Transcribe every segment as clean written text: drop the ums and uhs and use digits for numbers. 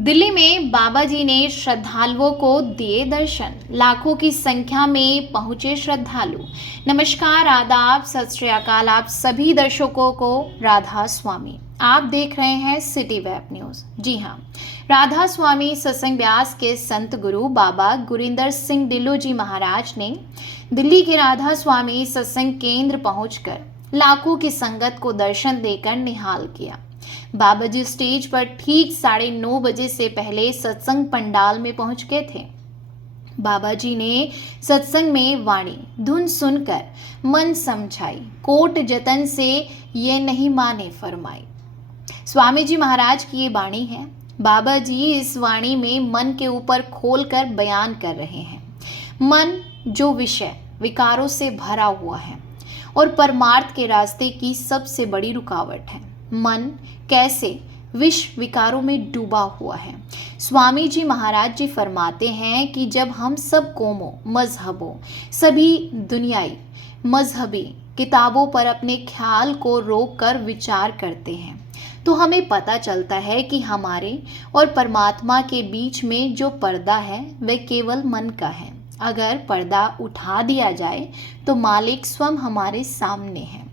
दिल्ली में बाबा जी ने श्रद्धालुओं को दिए दर्शन। लाखों की संख्या में पहुंचे श्रद्धालु। नमस्कार, आदाब, सत श्री अकाल आप सभी दर्शकों को राधा स्वामी। आप देख रहे हैं सिटी वेब न्यूज। जी हाँ, राधा स्वामी सत्संग व्यास के संत गुरु बाबा गुरिंदर सिंह ढिल्लों जी महाराज ने दिल्ली के राधा स्वामी सत्संग केंद्र पहुंचकर लाखों की संगत को दर्शन देकर निहाल किया। बाबा जी स्टेज पर ठीक 9:30 बजे से पहले सत्संग पंडाल में पहुंच गए थे। बाबा जी ने सत्संग में वाणी धुन सुनकर मन समझाई, कोट जतन से ये नहीं माने फरमाई। स्वामी जी महाराज की ये वाणी है। बाबा जी इस वाणी में मन के ऊपर खोलकर बयान कर रहे हैं। मन जो विषय विकारों से भरा हुआ है और परमार्थ के रास्ते की सबसे बड़ी रुकावट है। मन कैसे विश्व विकारों में डूबा हुआ है। स्वामी जी महाराज जी फरमाते हैं कि जब हम सब कौमों, मजहबों, सभी दुनियाई मजहबी किताबों पर अपने ख्याल को रोक कर विचार करते हैं तो हमें पता चलता है कि हमारे और परमात्मा के बीच में जो पर्दा है वह केवल मन का है। अगर पर्दा उठा दिया जाए तो मालिक स्वयं हमारे सामने है।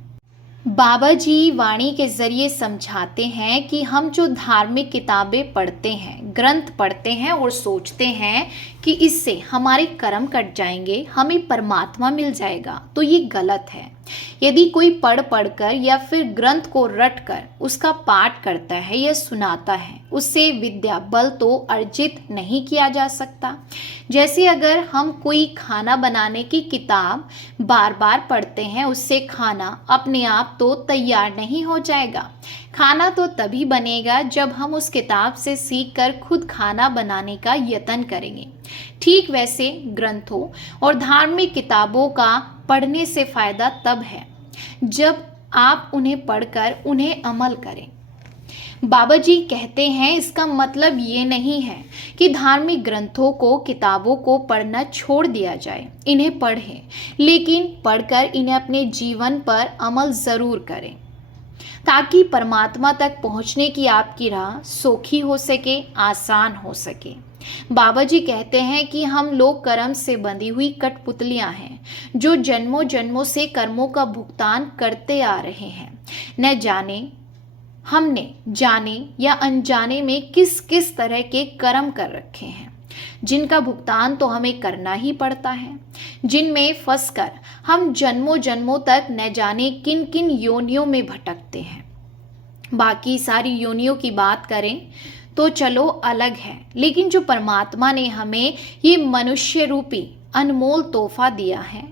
बाबा जी वाणी के जरिए समझाते हैं कि हम जो धार्मिक किताबें पढ़ते हैं, ग्रंथ पढ़ते हैं और सोचते हैं कि इससे हमारे कर्म कट जाएंगे, हमें परमात्मा मिल जाएगा, तो ये गलत है। यदि कोई पढ़ कर या फिर ग्रंथ को रट कर उसका पाठ करता है या सुनाता है, उससे विद्या बल तो अर्जित नहीं किया जा सकता। जैसे अगर हम कोई खाना बनाने की किताब बार बार पढ़ते हैं, उससे खाना अपने आप तो तैयार नहीं हो जाएगा। खाना तो तभी बनेगा जब हम उस किताब से सीखकर खुद खाना बनाने का यत्न करेंगे। ठीक वैसे ग्रंथों और धार्मिक किताबों का पढ़ने से फायदा तब है जब आप उन्हें पढ़कर उन्हें अमल करें। बाबा जी कहते हैं इसका मतलब ये नहीं है कि धार्मिक ग्रंथों को, किताबों को पढ़ना छोड़ दिया जाए। इन्हें पढ़ें, लेकिन पढ़कर इन्हें अपने जीवन पर अमल जरूर करें ताकि परमात्मा तक पहुंचने की आपकी राह सौखी हो सके, आसान हो सके। बाबा जी कहते हैं कि हम लोग कर्म से बंधी हुई कठपुतलियां हैं जो जन्मों जन्मों से कर्मों का भुगतान करते आ रहे हैं। न जाने हमने जाने या अनजाने में किस किस तरह के कर्म कर रखे हैं जिनका भुगतान तो हमें करना ही पड़ता है, जिनमें फंसकर हम जन्मों जन्मों तक न जाने किन किन योनियों में भटकते हैं। बाकी सारी योनियों की बात करें तो चलो अलग है, लेकिन जो परमात्मा ने हमें ये मनुष्य रूपी अनमोल तोहफा दिया है,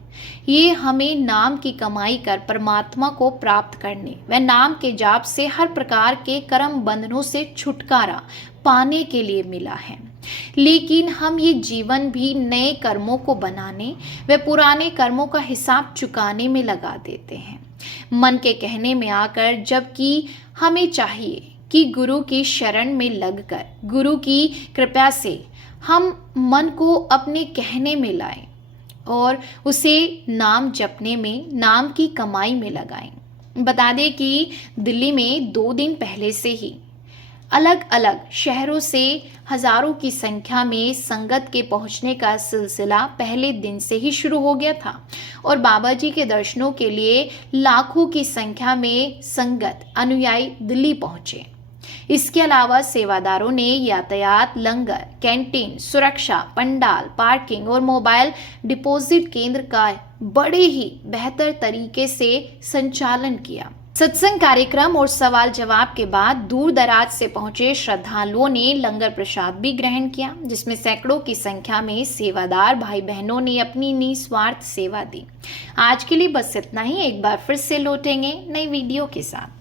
ये हमें नाम की कमाई कर परमात्मा को प्राप्त करने व नाम के जाप से हर प्रकार के कर्म बंधनों से छुटकारा पाने के लिए मिला है। लेकिन हम ये जीवन भी नए कर्मों को बनाने व पुराने कर्मों का हिसाब चुकाने में लगा देते हैं, मन के कहने में आकर, जबकि हमें चाहिए कि गुरु की शरण में लगकर गुरु की कृपा से हम मन को अपने कहने में लाएं और उसे नाम जपने में, नाम की कमाई में लगाएं। बता दें कि दिल्ली में 2 दिन पहले से ही अलग अलग शहरों से हजारों की संख्या में संगत के पहुंचने का सिलसिला पहले दिन से ही शुरू हो गया था और बाबा जी के दर्शनों के लिए लाखों की संख्या में संगत अनुयायी दिल्ली पहुंचे। इसके अलावा सेवादारों ने यातायात, लंगर, कैंटीन, सुरक्षा, पंडाल, पार्किंग और मोबाइल डिपॉजिट केंद्र का बड़े ही बेहतर तरीके से संचालन किया। सत्संग कार्यक्रम और सवाल जवाब के बाद दूर दराज से पहुंचे श्रद्धालुओं ने लंगर प्रसाद भी ग्रहण किया, जिसमें सैकड़ों की संख्या में सेवादार भाई बहनों ने अपनी निस्वार्थ सेवा दी। आज के लिए बस इतना ही। एक बार फिर से लौटेंगे नई वीडियो के साथ।